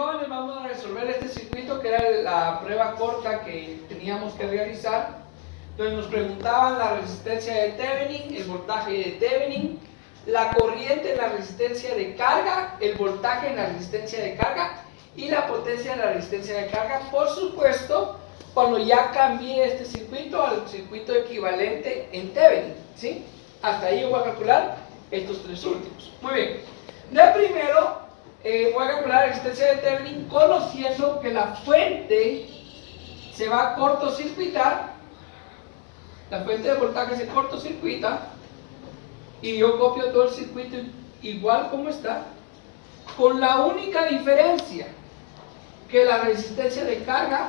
jóvenes, vamos a resolver este circuito que era la prueba corta que teníamos que realizar. Entonces nos preguntaban la resistencia de Thevenin, el voltaje de Thevenin, la corriente en la resistencia de carga, el voltaje en la resistencia de carga y la potencia en la resistencia de carga. Por supuesto, cuando ya cambié este circuito al circuito equivalente en Thevenin, ¿sí? Hasta ahí yo voy a calcular estos tres últimos. Muy bien. De primero, voy a calcular la resistencia de Thevenin conociendo que la fuente se va a cortocircuitar, la fuente de voltaje se cortocircuita y yo copio todo el circuito igual como está, con la única diferencia que la resistencia de carga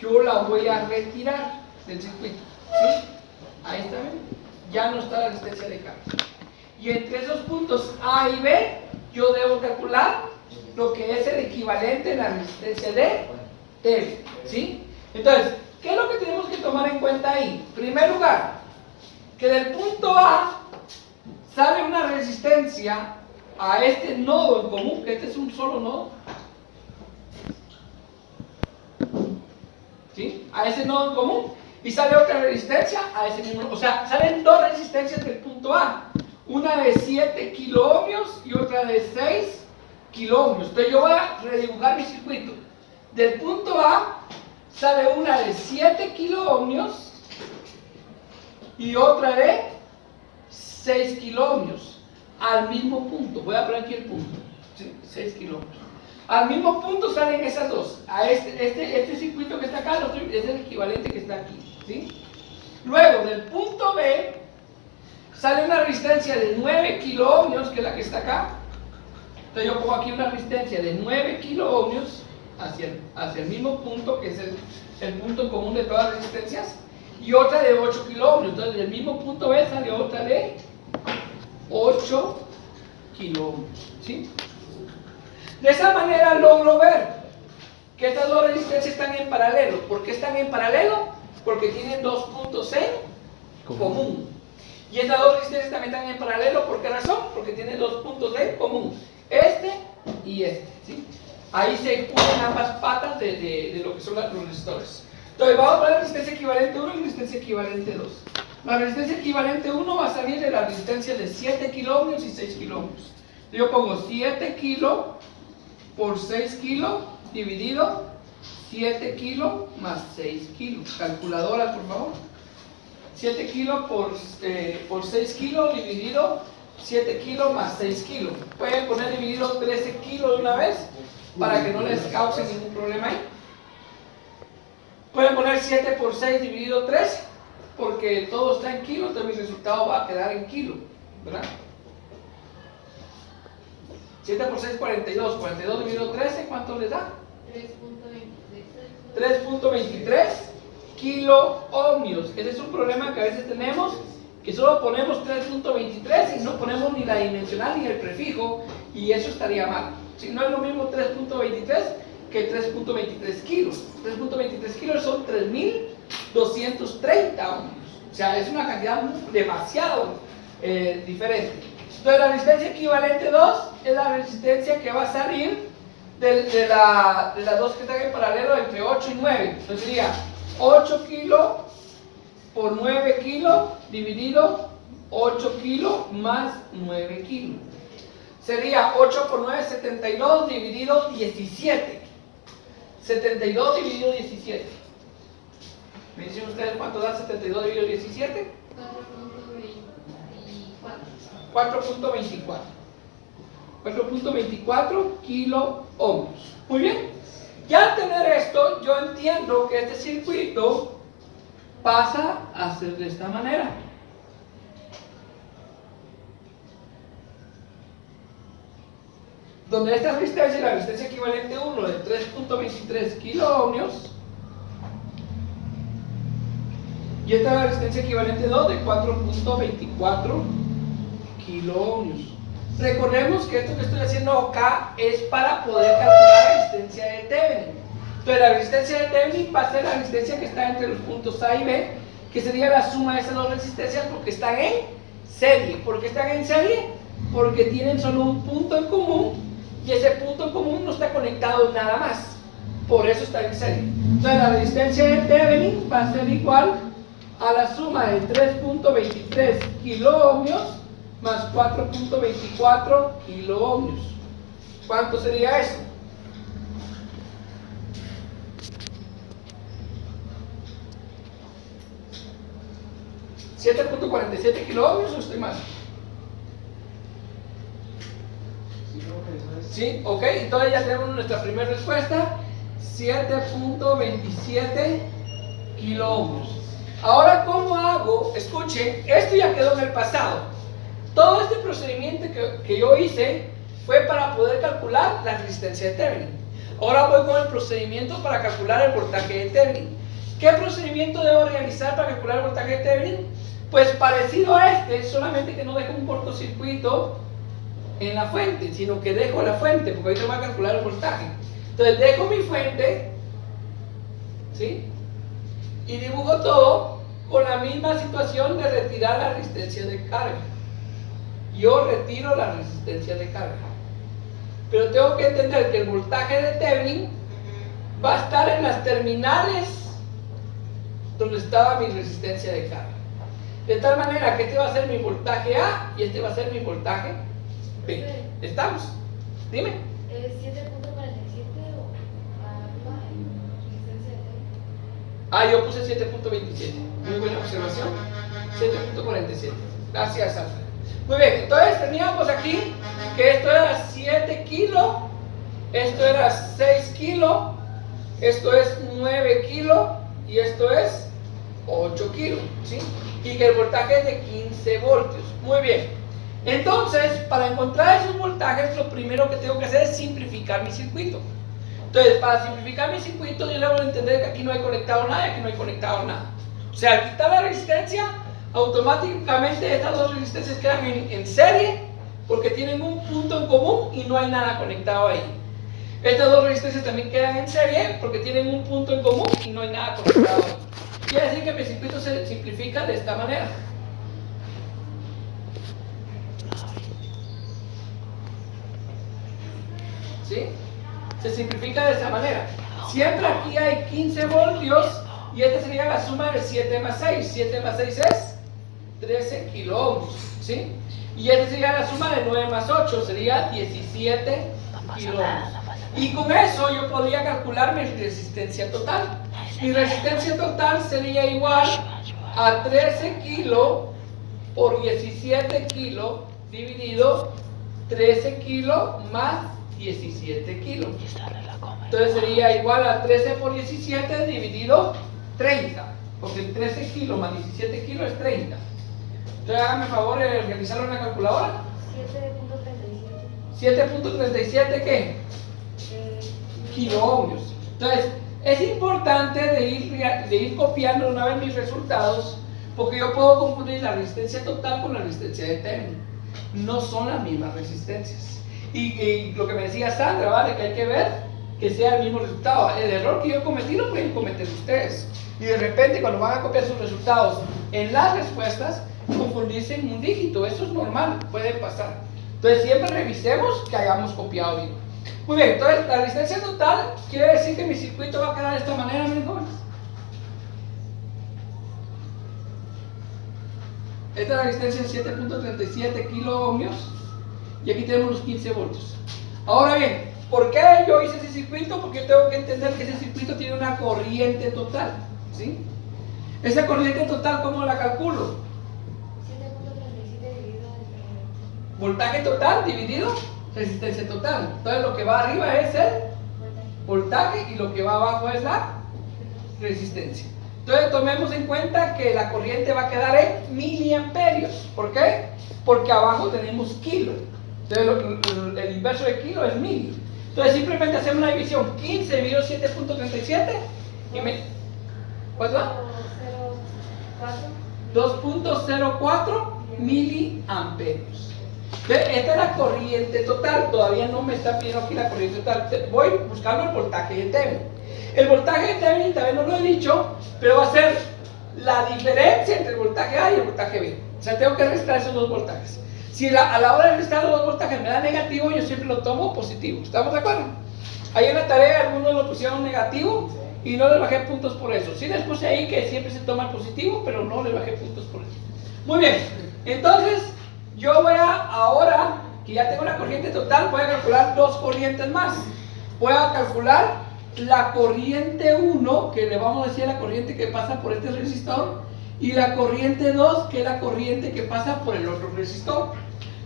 yo la voy a retirar del circuito, ¿sí? Ahí está, ¿ven? Ya no está la resistencia de carga. Y entre esos puntos A y B, yo debo calcular lo que es el equivalente en la resistencia de Thevenin, ¿sí? Entonces, ¿qué es lo que tenemos que tomar en cuenta ahí? En primer lugar, que del punto A sale una resistencia a este nodo en común, que este es un solo nodo, ¿sí? A ese nodo en común, y sale otra resistencia a ese mismo, o sea, salen dos resistencias del punto A, una de 7 kiloohmios y otra de 6 kiloohmios. Entonces yo voy a redibujar mi circuito. Del punto A sale una de 7 kiloohmios y otra de 6 kiloohmios al mismo punto. Voy a poner aquí el punto, ¿sí? 6 kiloohmios. Al mismo punto salen esas dos. A este circuito que está acá es el equivalente que está aquí, ¿sí? Luego, del punto B sale una resistencia de 9 kiloohmios, que es la que está acá. Entonces yo pongo aquí una resistencia de 9 kiloohmios hacia el mismo punto, que es el punto común de todas las resistencias, y otra de 8 kiloohmios. Entonces del mismo punto B sale otra de 8 kiloohmios, ¿sí? De esa manera logro ver que estas dos resistencias están en paralelo. ¿Por qué están en paralelo? Porque tienen dos puntos en común. Y estas dos resistencias también están en paralelo. ¿Por qué razón? Porque tienen dos puntos en común. Este y este, ¿sí? Ahí se unen ambas patas de lo que son los resistores. Entonces vamos a poner resistencia equivalente 1 y resistencia equivalente 2. La resistencia equivalente 1 va a salir de la resistencia de 7 kiloohmios y 6 kiloohmios. Yo pongo 7 kilos por 6 kilos dividido 7 kilos más 6 kilos. Calculadora, por favor. 7 kilos por 6 kilos dividido 7 kilos más 6 kilos. Pueden poner dividido 13 kilos de una vez para que no les cause ningún problema ahí. Pueden poner 7 por 6 dividido 13 porque todo está en kilos, entonces mi resultado va a quedar en kilos, ¿verdad? 7 por 6, 42. 42 dividido 13, ¿cuánto les da? 3.23 kiloohmios. Ese es un problema que a veces tenemos, que solo ponemos 3.23 y no ponemos ni la dimensional ni el prefijo, y eso estaría mal. Si no es lo mismo 3.23 que 3.23 kilos. 3.23 kilos son 3.230 ohmios. O sea, es una cantidad demasiado diferente. Entonces la resistencia equivalente 2 es la resistencia que va a salir de las dos que están en paralelo entre 8 y 9. Entonces sería 8 kilos por 9 kilos dividido 8 kilos más 9 kilos. Sería 8 por 9, 72 dividido 17. 72 dividido 17. ¿Me dicen ustedes cuánto da 72 dividido 17? 4.24. 4.24 kiloohmios. Muy bien. Ya al tener esto, yo entiendo que este circuito pasa a ser de esta manera. Donde esta resistencia es la resistencia equivalente 1 de 3.23 kiloohmios y esta es la resistencia equivalente 2 de 4.24 kiloohmios. Recordemos que esto que estoy haciendo acá es para poder calcular la resistencia de Thevenin. Entonces la resistencia de Thevenin va a ser la resistencia que está entre los puntos A y B, que sería la suma de esas dos resistencias porque están en serie. ¿Por qué están en serie? Porque tienen solo un punto en común, y ese punto en común no está conectado nada más. Por eso está en serie. Entonces la resistencia de Thevenin va a ser igual a la suma de 3.23 kiloohmios más 4.24 kiloohmios. ¿Cuánto sería eso? ¿7.47 kiloohmios o estoy mal? ¿Sí? Ok, entonces ya tenemos nuestra primera respuesta. 7.27 kiloohmios. Ahora, ¿cómo hago? Escuchen, esto ya quedó en el pasado. Todo este procedimiento que yo hice fue para poder calcular la resistencia de Thevenin. Ahora voy con el procedimiento para calcular el voltaje de Thevenin. ¿Qué procedimiento debo realizar para calcular el voltaje de Thevenin? Pues parecido a este, solamente que no dejo un cortocircuito en la fuente, sino que dejo la fuente, porque ahorita voy a calcular el voltaje. Entonces dejo mi fuente, ¿sí? Y dibujo todo con la misma situación de retirar la resistencia de carga. Yo retiro la resistencia de carga. Pero tengo que entender que el voltaje de Thevenin va a estar en las terminales donde estaba mi resistencia de carga. De tal manera que este va a ser mi voltaje A y este va a ser mi voltaje B. ¿Estamos? Dime. ¿Es 7.47 o arriba en resistencia de Thevenin? Yo puse 7.27. Muy buena observación. 7.47. Gracias, Alfred. Muy bien, entonces teníamos aquí que esto era 7 kilos, esto era 6 kilos, esto es 9 kilos y esto es 8 kilos, ¿sí? Y que el voltaje es de 15 voltios. Muy bien. Entonces, para encontrar esos voltajes, lo primero que tengo que hacer es simplificar mi circuito. Entonces, para simplificar mi circuito, yo debo entender que aquí no hay conectado nada y aquí no hay conectado nada. O sea, al quitar la resistencia, automáticamente estas dos resistencias quedan en serie porque tienen un punto en común y no hay nada conectado ahí. Estas dos resistencias también quedan en serie porque tienen un punto en común y no hay nada conectado ahí. Quiere decir que mi circuito se simplifica de esta manera. ¿Sí? Se simplifica de esta manera. Siempre aquí hay 15 voltios y esta sería la suma de 7 más 6. 7 más 6 es 13 kiloohmios, ¿sí? Y esta sería la suma de 9 más 8, sería 17 kiloohmios. Y con eso yo podría calcular mi resistencia total. Mi resistencia total sería igual a 13 kilos por 17 kilos dividido 13 kilos más 17 kilos. Entonces sería igual a 13 por 17 dividido 30, porque 13 kilos más 17 kilos es 30. Entonces hágame el favor de realizarlo en la calculadora. 7.37 ¿qué? Kiloohmios. Entonces es importante de ir copiando una vez mis resultados, porque yo puedo confundir la resistencia total con la resistencia de Thevenin. No son las mismas resistencias. Y lo que me decía Sandra, ¿vale? Que hay que ver que sea el mismo resultado. El error que yo cometí lo pueden cometer ustedes. Y de repente cuando van a copiar sus resultados en las respuestas, confundirse en un dígito. Eso es normal, puede pasar. Entonces siempre revisemos que hayamos copiado bien. Muy bien, entonces la resistencia total quiere decir que mi circuito va a quedar de esta manera, mis jóvenes. Esta es la resistencia de 7.37 kiloohmios y aquí tenemos los 15 voltios. Ahora bien, ¿por qué yo hice ese circuito? Porque yo tengo que entender que ese circuito tiene una corriente total, ¿sí? Esa corriente total, ¿cómo la calculo? 7.37 dividido entre Voltaje total dividido resistencia total. Entonces lo que va arriba es el voltaje y lo que va abajo es la resistencia. Entonces tomemos en cuenta que la corriente va a quedar en miliamperios. ¿Por qué? Porque abajo tenemos kilo. Entonces el inverso de kilo es mil. Entonces simplemente hacemos una división. 15 dividido 7.37 y ¿cuánto da? 2.04 miliamperios. Esta es la corriente total. Todavía no me está pidiendo aquí la corriente total. Voy buscando el voltaje de Thevenin. El voltaje de Thevenin también no lo he dicho, pero va a ser la diferencia entre el voltaje A y el voltaje B. O sea, tengo que restar esos dos voltajes. Si a la hora de restar los voltajes me da negativo, yo siempre lo tomo positivo. ¿Estamos de acuerdo? Ahí en la tarea algunos lo pusieron negativo y no les bajé puntos por eso. Sí les puse ahí que siempre se toma el positivo, pero no les bajé puntos por eso. Muy bien, entonces yo voy a, ahora que ya tengo la corriente total, voy a calcular dos corrientes más. Voy a calcular la corriente 1, que le vamos a decir la corriente que pasa por este resistor, y la corriente 2, que es la corriente que pasa por el otro resistor.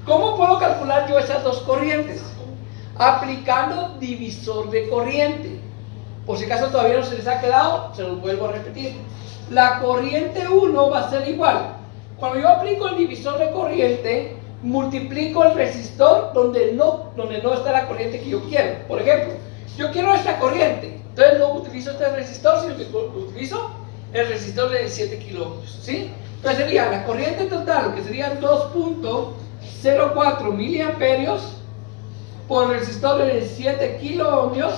¿Cómo puedo calcular yo esas dos corrientes? Aplicando divisor de corriente. Por si acaso todavía no se les ha quedado, se los vuelvo a repetir. La corriente 1 va a ser igual. Cuando yo aplico el divisor de corriente, multiplico el resistor donde no está la corriente que yo quiero. Por ejemplo, yo quiero esta corriente, entonces no utilizo este resistor, sino que utilizo el resistor de 17 kilómetros, ¿sí? Entonces sería la corriente total, que sería 2.04 miliamperios por el resistor de 17 kiloohmios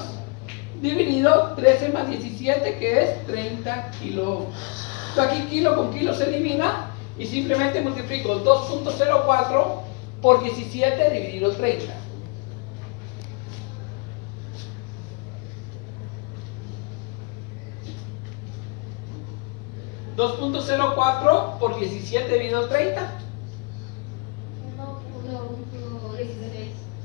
dividido 13 más 17, que es 30 kiloohmios. Entonces aquí kilo con kilo se elimina y simplemente multiplico 2.04 por 17 dividido 30. ¿2.04 por 17 dividido 30?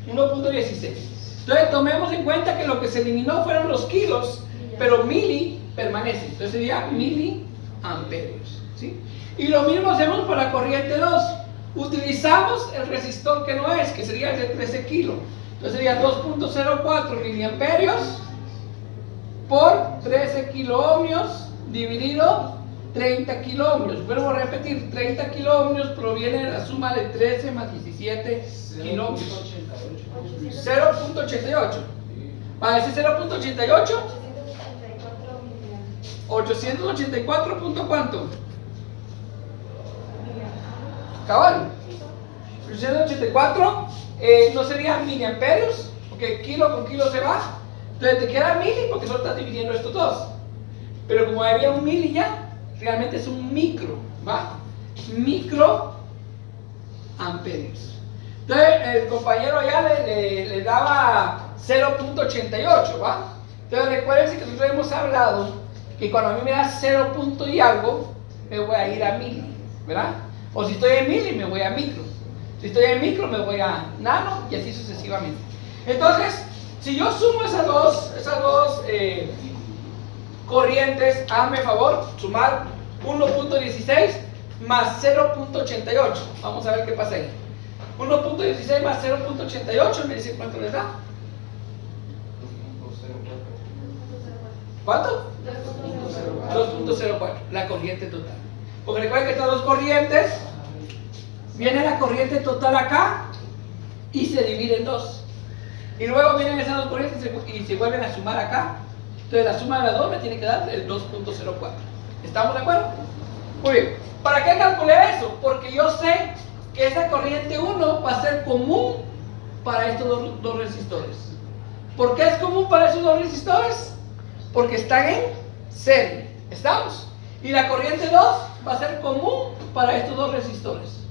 1.16. Entonces tomemos en cuenta que lo que se eliminó fueron los kilos, pero mili permanece. Entonces sería miliamperios, ¿sí? Y lo mismo hacemos para la corriente 2. Utilizamos el resistor que no es, que sería el de 13 kilos. Entonces sería 2.04 miliamperios por 13 kiloohmios dividido 30 kiloohmios. Vuelvo a repetir, 30 kiloohmios proviene de la suma de 13 más 17 kiloohmios. 0.88. ¿Para ese 0.88? 884 punto ¿cuánto? Cabal. 884 no serían miliamperios, porque kilo con kilo se va. Entonces te queda mili porque solo estás dividiendo estos dos. Pero como había un mili ya, realmente es un micro, ¿va? Microamperios. Entonces el compañero ya le daba 0.88, ¿va? Entonces recuerden que nosotros hemos hablado que cuando a mí me da 0 punto y algo, me voy a ir a mili, ¿verdad? O si estoy en mili, me voy a micro. Si estoy en micro, me voy a nano y así sucesivamente. Entonces, si yo sumo esas dos corrientes, hazme favor, sumar 1.16 más 0.88. Vamos a ver qué pasa ahí. 1.16 más 0.88, me dice cuánto les da. ¿Cuánto? 2.04, la corriente total. Porque recuerden que estas dos corrientes, viene la corriente total acá y se divide en dos. Y luego vienen esas dos corrientes y se vuelven a sumar acá. Entonces la suma de las dos me tiene que dar el 2.04. ¿Estamos de acuerdo? Muy bien. ¿Para qué calculé eso? Porque yo sé que esa corriente 1 va a ser común para estos dos resistores. ¿Por qué es común para esos dos resistores? Porque están en serie. ¿Estamos? Y la corriente 2 va a ser común para estos dos resistores.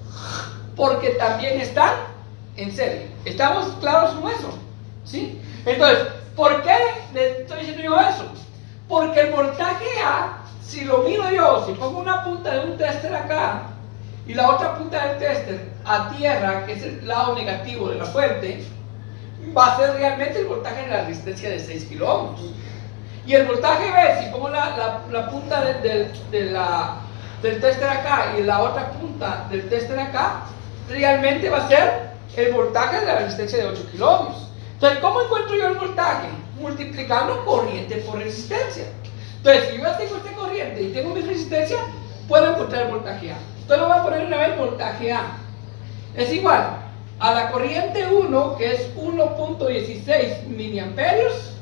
Porque también están en serie. ¿Estamos claros con eso? ¿Sí? Entonces, ¿por qué le estoy diciendo yo eso? Porque el voltaje A, si lo miro yo, si pongo una punta de un tester acá y la otra punta del tester a tierra, que es el lado negativo de la fuente, va a ser realmente el voltaje de la resistencia de 6 kiloohmios. Y el voltaje B, si pongo la punta del tester acá y la otra punta del tester acá, realmente va a ser el voltaje de la resistencia de 8 kiloohmios. Entonces, ¿cómo encuentro yo el voltaje? Multiplicando corriente por resistencia. Entonces, si yo ya tengo esta corriente y tengo mi resistencia, puedo encontrar el voltaje A. Entonces, lo voy a poner una vez voltaje A. Es igual a la corriente 1, que es 1.16 miliamperios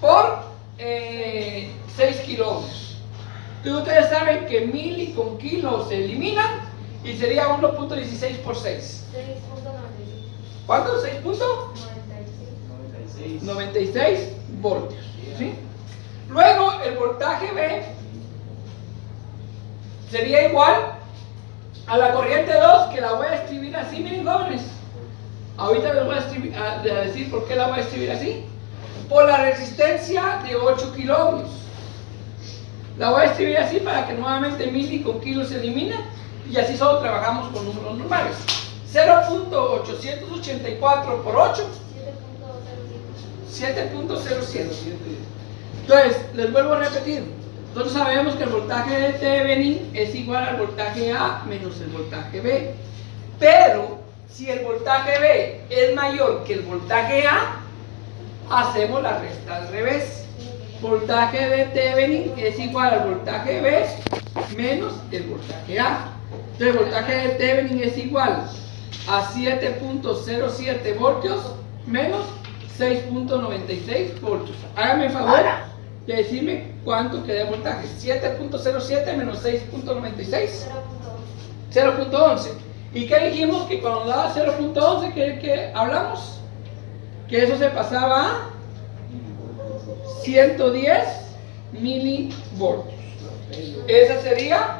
por 6 kiloohmios. Entonces, ustedes saben que mili con kilo se eliminan y sería 1.16 por 6. 6.96. ¿Cuánto? ¿6 puntos? 96 voltios. ¿Sí? Luego el voltaje B sería igual A la corriente 2, que la voy a escribir así, miren jóvenes. Ahorita les voy a decir por qué la voy a escribir así. Por la resistencia de 8 kiloohmios. La voy a escribir así para que nuevamente mili con kilos se elimina y así solo trabajamos con números normales. 0.884 por 8. 7.07. Entonces, les vuelvo a repetir. Nosotros sabemos que el voltaje de Thevenin es igual al voltaje A menos el voltaje B. Pero, si el voltaje B es mayor que el voltaje A, hacemos la resta al revés. Voltaje de Thevenin es igual al voltaje B menos el voltaje A. Entonces, el voltaje de Thevenin es igual a 7.07 voltios menos 6.96 voltios. Hágame el favor de decirme cuánto queda de voltaje. 7.07 menos 6.96. 0.11. ¿Y qué dijimos? Que cuando daba 0.11, ¿qué hablamos? Que eso se pasaba a 110 milivoltios. Esa sería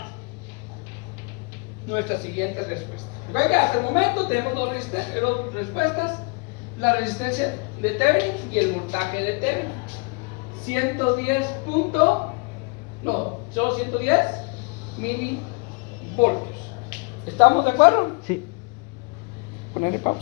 nuestra siguiente respuesta. Venga, hasta el momento tenemos dos respuestas. La resistencia de Thevenin y el voltaje de Thevenin. 110 solo 110 milivoltios. ¿Estamos de acuerdo? Sí. Ponerle pausa.